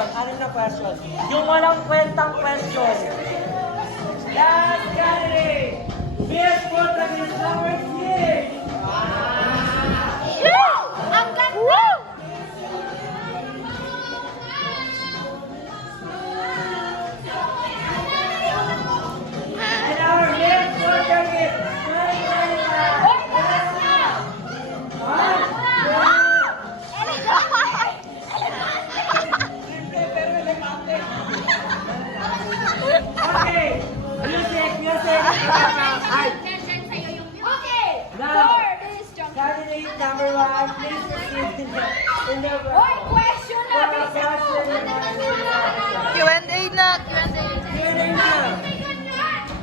question. Ano na question? Yung walang kwentang question. Last candidate. Best protagonist number 6. Ang ganda! And our next protagonist. Okay. Music. Alright. Okay! Now, For this jump. candidate number 1, please proceed in the Hoy, question na! Bilisan mo! Q&A na, Q&A. Q&A na.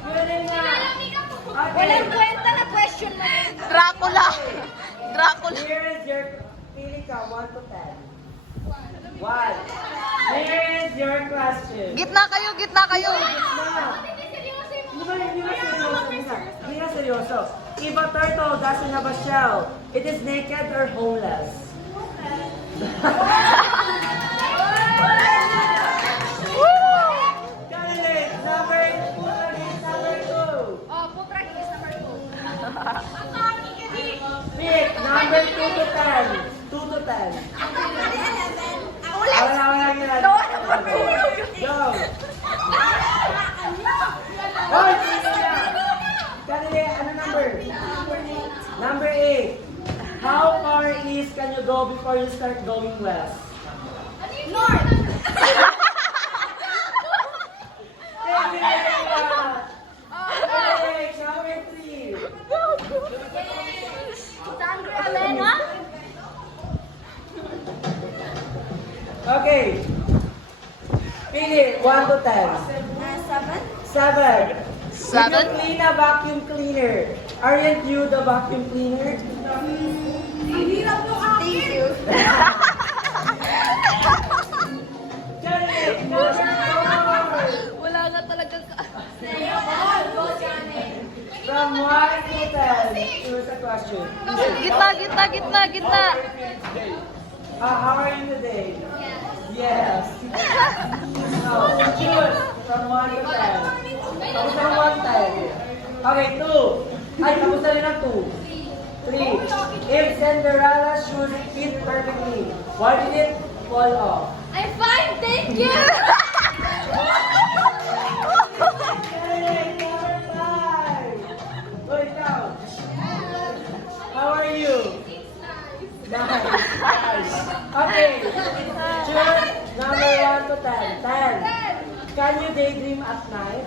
Q&A na. Okay. Walang kwenta na question mo. Dracula. Dracula. Here is your pili ka, 1 to 10. 1. Here is your question. Gitna kayo, gitna kayo. Hindi na seryoso. If a turtle doesn't have a shell, it is naked or homeless? Candidate number 2. Oh, putragis number 2. Pick number 2 to 10. 2 to 10. Wala. Go. Hoy, sino na? Candidate, ano number? Number 8. How far east can you go before you start going west? North! Candidate, number 3. Sandra Elena? Okay. Pili, 1 to 10. 7. 7? If you clean a vacuum cleaner, aren't you the vacuum cleaner? Thank you. Candidate, number 4. Wala nga talagang From 1 to 10, choose a question. Gitna. How are you today? Yes. No, choose from 1 to 10. Tapos ng 1 10. Okay, 2. Ay, tapos na rin ang 2. 3. If Cinderella's shoes fit perfectly, why did it fall off? I'm fine, thank you! Candidate number 5. Oh, ikaw. How are you? Nice. Okay. Choose number 1 to 10. 10. Can you daydream at night?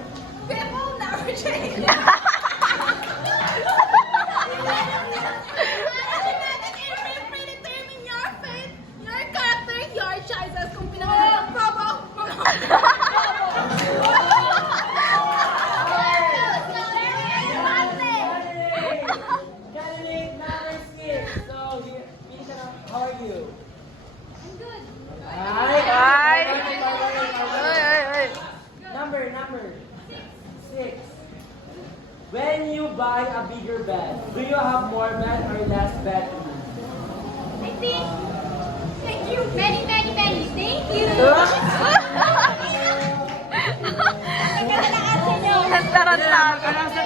People never change. Predetermine your fate, your character, your choices kung pinangalan ng probo. Candidate number 6. So, here, how are you? I'm good. Ay. Number 6. When you buy a bigger bed, do you have more bed or less bed? I think. Thank you. Many. Thank you. Tarantado. Sa